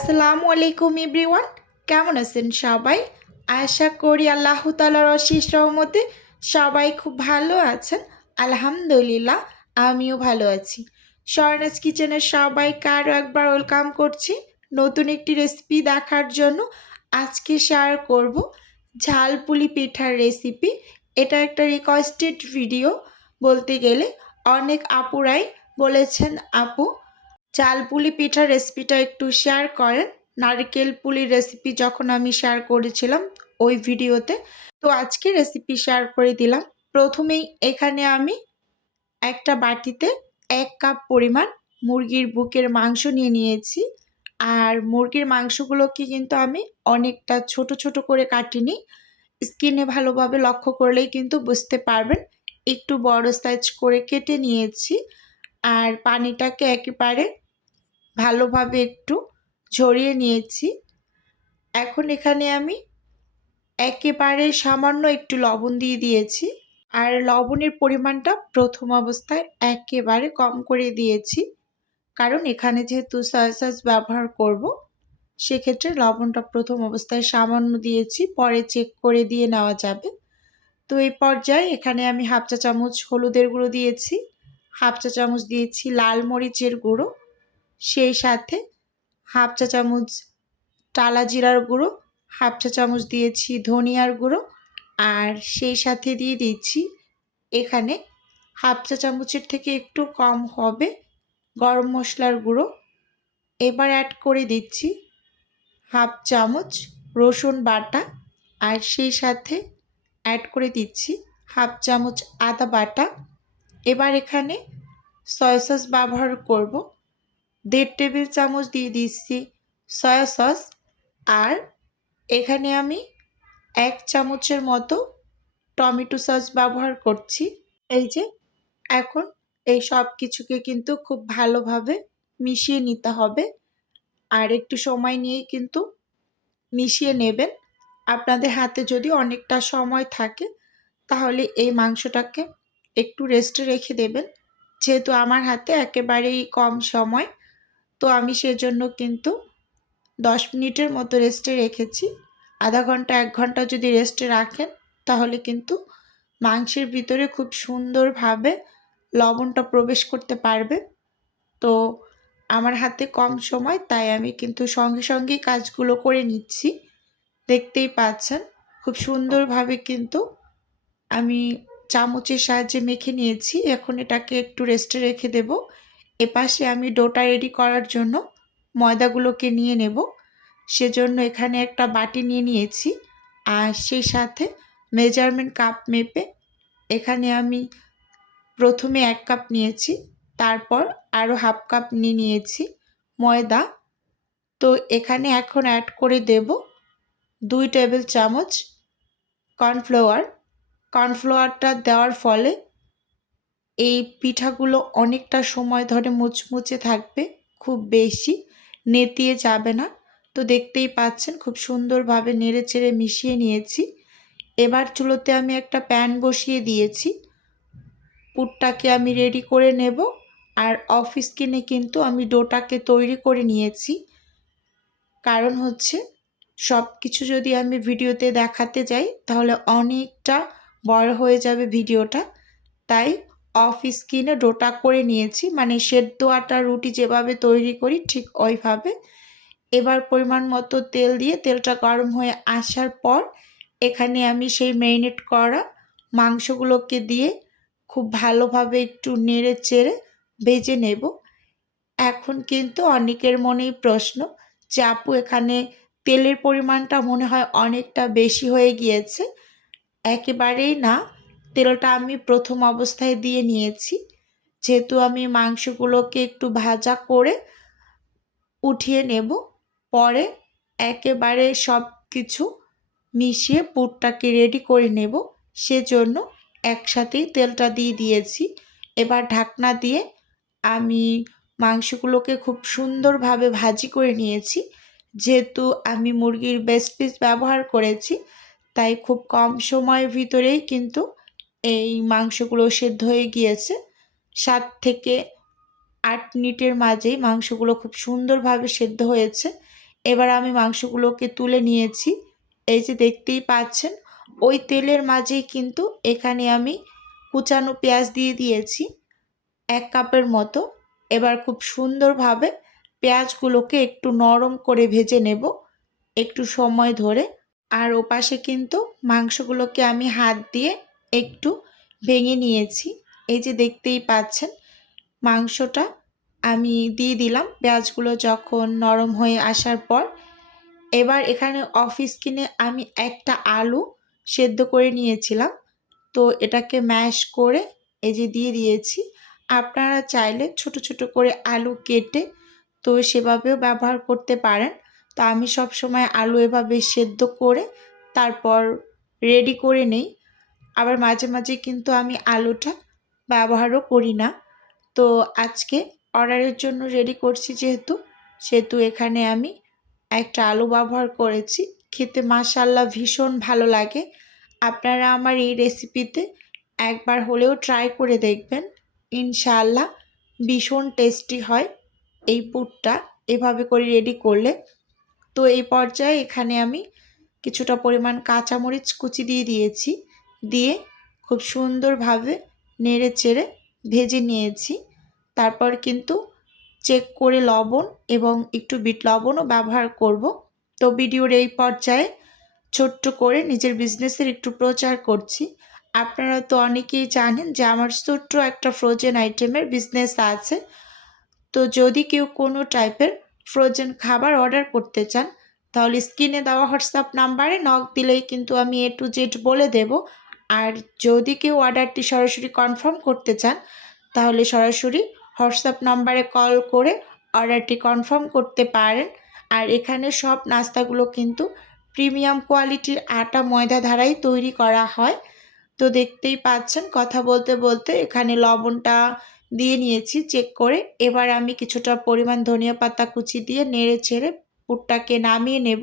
আসসালামু আলাইকুম এভরিওয়ান, কেমন আছেন সবাই? আশা করি আল্লাহ তাআলার অশেষ রহমতে সবাই খুব ভালো আছেন। আলহামদুলিল্লাহ, আমিও ভালো আছি। স্বর্ণাজ কিচেনের সবাইকে আরও একবার ওয়েলকাম করছি নতুন একটি রেসিপি দেখার জন্য। আজকে শেয়ার করব ঝালপুলি পিঠার রেসিপি। এটা একটা রিকোয়েস্টেড ভিডিও বলতে গেলে। অনেক আপুরাই বলেছেন আপু চালপুলি পিঠার রেসিপিটা একটু শেয়ার করেন। নারকেল পুলির রেসিপি যখন আমি শেয়ার করেছিলাম ওই ভিডিওতে, তো আজকে রেসিপি শেয়ার করে দিলাম। প্রথমেই এখানে আমি একটা বাটিতে 1 কাপ পরিমাণ মুরগির বুকের মাংস নিয়ে নিয়েছি। আর মুরগির মাংসগুলোকে কিন্তু আমি অনেকটা ছোট ছোট করে কাটিনি। স্কিনে ভালোভাবে লক্ষ্য করলেই কিন্তু বুঝতে পারবেন একটু বড় সাইজ করে কেটে নিয়েছি। আর পানিটাকে একেবারে ভালোভাবে একটু ঝরিয়ে নিয়েছি। এখন এখানে আমি একেবারে সামান্য একটু লবণ দিয়ে দিয়েছি। আর লবণের পরিমাণটা প্রথম অবস্থায় একেবারে কম করে দিয়েছি, কারণ এখানে যেহেতু সয়া সস ব্যবহার করব, সেক্ষেত্রে লবণটা প্রথম অবস্থায় সামান্য দিয়েছি, পরে চেক করে দিয়ে নেওয়া যাবে। তো এই পর্যায়ে এখানে আমি হাফ চা চামচ হলুদের গুঁড়ো দিয়েছি, হাফ চা চামচ দিয়েছি লাল মরিচের গুঁড়ো, সেই সাথে হাফ চা চামচ টালা জিরার গুঁড়ো, হাফ চা চামচ দিয়েছি ধনিয়ার গুঁড়ো, আর সেই সাথে দিয়ে দিচ্ছি এখানে হাফ চা চামচের থেকে একটু কম হবে গরম মশলার গুঁড়ো। এবার অ্যাড করে দিচ্ছি হাফ চামচ রসুন বাটা, আর সেই সাথে অ্যাড করে দিচ্ছি হাফ চামচ আদা বাটা। এবার এখানে সয়া সস ব্যবহার করব। 1.5 টেবিল চামচ দিয়ে দিচ্ছি সয়া সস, আর এখানে আমি 1 চামচের মতো টমেটো সস ব্যবহার করছি। এই যে এখন এই সব কিছুকে কিন্তু খুব ভালোভাবে মিশিয়ে নিতে হবে, আর একটু সময় নিয়েই কিন্তু মিশিয়ে নেবেন। আপনাদের হাতে যদি অনেকটা সময় থাকে তাহলে এই মাংসটাকে একটু রেস্টে রেখে দেবেন। যেহেতু আমার হাতে একেবারেই কম সময়, তো আমি সেজন্য কিন্তু 10 মিনিটের মতো রেস্টে রেখেছি। আধা ঘন্টা 1 ঘন্টা যদি রেস্টে রাখেন তাহলে কিন্তু মাংসের ভিতরে খুব সুন্দরভাবে লবণটা প্রবেশ করতে পারবে। তো আমার হাতে কম সময়, তাই আমি কিন্তু সঙ্গে সঙ্গেই কাজগুলো করে নিচ্ছি। দেখতেই পাচ্ছেন খুব সুন্দরভাবে কিন্তু আমি চামচের সাহায্যে মেখে নিয়েছি। এখন এটাকে একটু রেস্টে রেখে দেব। এপাশে আমি ডোটা রেডি করার জন্য ময়দাগুলোকে নিয়ে নেব। সেজন্য এখানে একটা বাটি নিয়ে নিয়েছি, আর সেই সাথে মেজারমেন্ট কাপ মেপে এখানে আমি প্রথমে 1 কাপ নিয়েছি, তারপর আরও হাফ কাপ নিয়ে নিয়েছি ময়দা। তো এখানে এখন অ্যাড করে দেব 2 টেবিল চামচ কর্নফ্লাওয়ার। কর্নফ্লাওয়ারটা দেওয়ার ফলে এই পিঠাগুলো অনেকটা সময় ধরে মুচমুচে থাকবে, খুব বেশি নেতিয়ে যাবে না। তো দেখতেই পাচ্ছেন খুব সুন্দরভাবে নেড়ে চেড়ে মিশিয়ে নিয়েছি। এবার চুলোতে আমি একটা প্যান বসিয়ে দিয়েছি। পুরটাকে আমি রেডি করে নেব। আর অফ স্ক্রিনে কিন্তু আমি ডোটাকে তৈরি করে নিয়েছি, কারণ হচ্ছে সব কিছু যদি আমি ভিডিওতে দেখাতে যাই তাহলে অনেকটা বড় হয়ে যাবে ভিডিওটা। তাই অফ স্ক্রিনে ডোটা করে নিয়েছি, মানে সেদ্ধ আটা রুটি যেভাবে তৈরি করি ঠিক ওইভাবে। এবার পরিমাণ মতো তেল দিয়ে তেলটা গরম হয়ে আসার পর এখানে আমি সেই ম্যারিনেট করা মাংসগুলোকে দিয়ে খুব ভালোভাবে একটু নেড়ে চেড়ে ভেজে নেব। এখন কিন্তু অনেকের মনেই প্রশ্ন যে আপু এখানে তেলের পরিমাণটা মনে হয় অনেকটা বেশি হয়ে গিয়েছে। একেবারেই না, তেলটা আমি প্রথম অবস্থায় দিয়ে নিয়েছি, যেহেতু আমি মাংসগুলোকে একটু ভাজা করে উঠিয়ে নেব। পরে একেবারে সব কিছু মিশিয়ে পুরটাকে রেডি করে নেব, সেজন্য একসাথেই তেলটা দিয়ে দিয়েছি। এবার ঢাকনা দিয়ে আমি মাংসগুলোকে খুব সুন্দরভাবে ভাজি করে নিয়েছি। যেহেতু আমি মুরগির বেস্ট পিস ব্যবহার করেছি, তাই খুব কম সময়ের ভিতরেই কিন্তু এই মাংসগুলো সেদ্ধ হয়ে গিয়েছে। 7 থেকে 8 মিনিটের মাঝেই মাংসগুলো খুব সুন্দরভাবে সেদ্ধ হয়েছে। এবার আমি মাংসগুলোকে তুলে নিয়েছি। এই যে দেখতেই পাচ্ছেন, ওই তেলের মাঝেই কিন্তু এখানে আমি কুচানো পেঁয়াজ দিয়ে দিয়েছি 1 কাপের মতো। এবার খুব সুন্দরভাবে পেঁয়াজগুলোকে একটু নরম করে ভেজে নেব একটু সময় ধরে। আর ওপাশে কিন্তু মাংসগুলোকে আমি হাত দিয়ে একটু ভেঙে নিয়েছি। এই যে দেখতেই পাচ্ছেন, মাংসটা আমি দিয়ে দিলাম পেঁয়াজগুলো যখন নরম হয়ে আসার পর। এবার এখানে অফ স্ক্রিনে আমি একটা আলু সেদ্ধ করে নিয়েছিলাম, তো এটাকে ম্যাশ করে এই যে দিয়ে দিয়েছি। আপনারা চাইলে ছোট ছোট করে আলু কেটে তো সেভাবেও ব্যবহার করতে পারেন। তো আমি সব সময় আলু এভাবে সেদ্ধ করে তারপর রেডি করে নেই। আবার মাঝে মাঝে কিন্তু আমি আলুটা ব্যবহারও করি না। তো আজকে অর্ডারের জন্য রেডি করছি সেহেতু এখানে আমি একটা আলু ব্যবহার করেছি। খেতে মাশাআল্লাহ ভীষণ ভালো লাগে। আপনারা আমার এই রেসিপিতে একবার হলেও ট্রাই করে দেখবেন। ইনশাআল্লাহ ভীষণ টেস্টি হয় এই পুরটা এভাবে করে রেডি করলে। তো এই পর্যায়ে এখানে আমি কিছুটা পরিমাণ কাঁচামরিচ কুচি দিয়ে দিয়েছি। দিয়ে খুব সুন্দরভাবে নেড়ে চেড়ে ভেজে নিয়েছি। তারপর কিন্তু চেক করে লবণ এবং একটু বিট লবণও ব্যবহার করব। তো ভিডিওর এই পর্যায়ে ছোট্ট করে নিজের বিজনেসের একটু প্রচার করছি। আপনারা তো অনেকেই জানেন যে আমার ছোট্ট একটা ফ্রোজেন আইটেমের বিজনেস আছে। তো যদি কেউ কোনো টাইপের ফ্রোজেন খাবার অর্ডার করতে চান, তাহলে স্ক্রিনে দেওয়া হোয়াটসঅ্যাপ নাম্বারে নক দিলেই কিন্তু আমি A to Z বলে দেব। আর যদি কেউ অর্ডারটি সরাসরি কনফার্ম করতে চান, তাহলে সরাসরি হোয়াটসঅ্যাপ নাম্বারে কল করে অর্ডারটি কনফার্ম করতে পারেন। আর এখানে সব নাস্তাগুলো কিন্তু প্রিমিয়াম কোয়ালিটির আটা ময়দা দ্বারাই তৈরি করা হয়। তো দেখতেই পাচ্ছেন, কথা বলতে বলতে এখানে লবণটা দিয়ে নিয়েছি চেক করে। এবার আমি কিছুটা পরিমাণ ধনিয়া পাতা কুচি দিয়ে নেড়ে ছেড়ে পুরটাকে নামিয়ে নেব।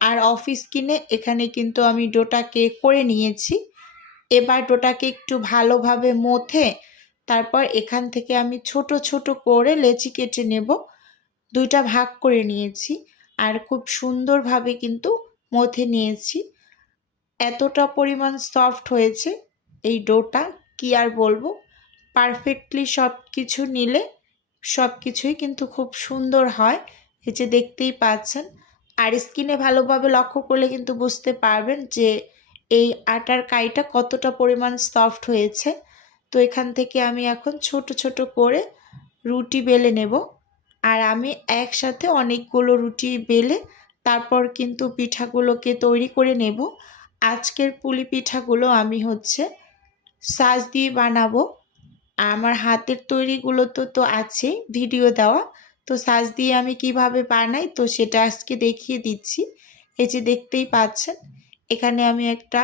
আর অফ স্ক্রিনে এখানে কিন্তু আমি ডোটাকে করে নিয়েছি। এবার ডোটাকে একটু ভালোভাবে মথে তারপর এখান থেকে আমি ছোট ছোট করে লেচি কেটে নেব। 2টা ভাগ করে নিয়েছি আর খুব সুন্দরভাবে কিন্তু মথে নিয়েছি। এতটা পরিমাণ সফট হয়েছে এই ডোটা, কি আর বলবো। পারফেক্টলি সব কিছু নিলে সব কিছুই কিন্তু খুব সুন্দর হয়। এই যে দেখতেই পাচ্ছেন। আর স্কিনে ভালোভাবে লক্ষ্য করলে কিন্তু বুঝতে পারবেন যে এই আটার কাইটা কতটা পরিমাণ সফট হয়েছে। তো এখান থেকে আমি এখন ছোট ছোট করে রুটি বেলে নেব। আর আমি একসাথে অনেকগুলো রুটি বেলে তারপর কিন্তু পিঠাগুলোকে তৈরি করে নেব। আজকের পুলি পিঠাগুলো আমি সাজ দিয়ে বানাবো। আমার হাতের তৈরিগুলো তো আছে ভিডিও দেওয়া। তো সাজ দিয়ে আমি কিভাবে বানাই তো সেটা আজকে দেখিয়ে দিচ্ছি। এই যে দেখতেই পাচ্ছেন, এখানে আমি একটা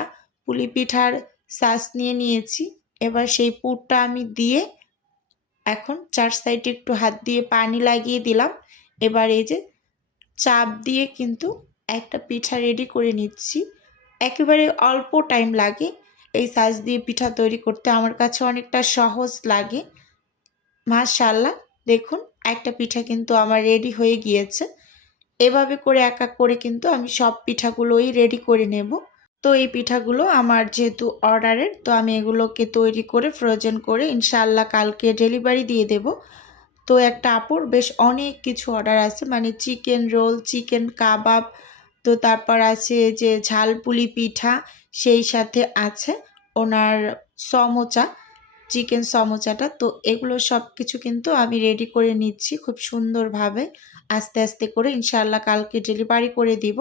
পুলি পিঠার সাজ নিয়ে নিয়েছি। এবার সেই পুরটা আমি দিয়ে এখন 4 সাইডে একটু হাত দিয়ে পানি লাগিয়ে দিলাম। এবার এই যে চাপ দিয়ে কিন্তু একটা পিঠা রেডি করে নিচ্ছি। একেবারে অল্প টাইম লাগে এই সাজ দিয়ে পিঠা তৈরি করতে, আমার কাছে অনেকটা সহজ লাগে। মাশাআল্লাহ দেখুন, একটা পিঠা কিন্তু আমার রেডি হয়ে গিয়েছে। এভাবে করে এক এক করে কিন্তু আমি সব পিঠাগুলোই রেডি করে নেব। তো এই পিঠাগুলো আমার যেহেতু অর্ডারের, তো আমি এগুলোকে তৈরি করে ফ্রোজেন করে ইনশাআল্লাহ কালকে ডেলিভারি দিয়ে দেব। তো একটা আপুর বেশ অনেক কিছু অর্ডার আছে, মানে চিকেন রোল, চিকেন কাবাব, তো তারপর আছে যে ঝালপুলি পিঠা, সেই সাথে আছে ওনার সমোচা, চিকেন সমোচাটা। তো এগুলো সব কিছু কিন্তু আমি রেডি করে নিচ্ছি খুব সুন্দরভাবে আস্তে আস্তে করে। ইনশাআল্লাহ কালকে ডেলিভারি করে দিব।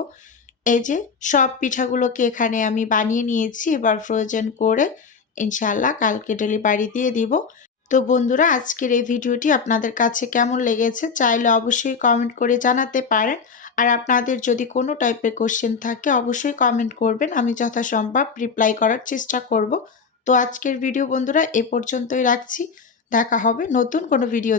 এই যে সব পিঠাগুলোকে এখানে আমি বানিয়ে নিয়েছি, এবার ফ্রোজেন করে ইনশাআল্লাহ কালকে ডেলিভারি দিয়ে দিব। তো বন্ধুরা, আজকের এই ভিডিওটি আপনাদের কাছে কেমন লেগেছে চাইলে অবশ্যই কমেন্ট করে জানাতে পারেন। আর আপনাদের যদি কোনো টাইপের কোশ্চেন থাকে অবশ্যই কমেন্ট করবেন, আমি যথাসম্ভব রিপ্লাই করার চেষ্টা করব। তো আজকের ভিডিও বন্ধুরা এ পর্যন্তই রাখছি। দেখা হবে নতুন কোনো ভিডিও।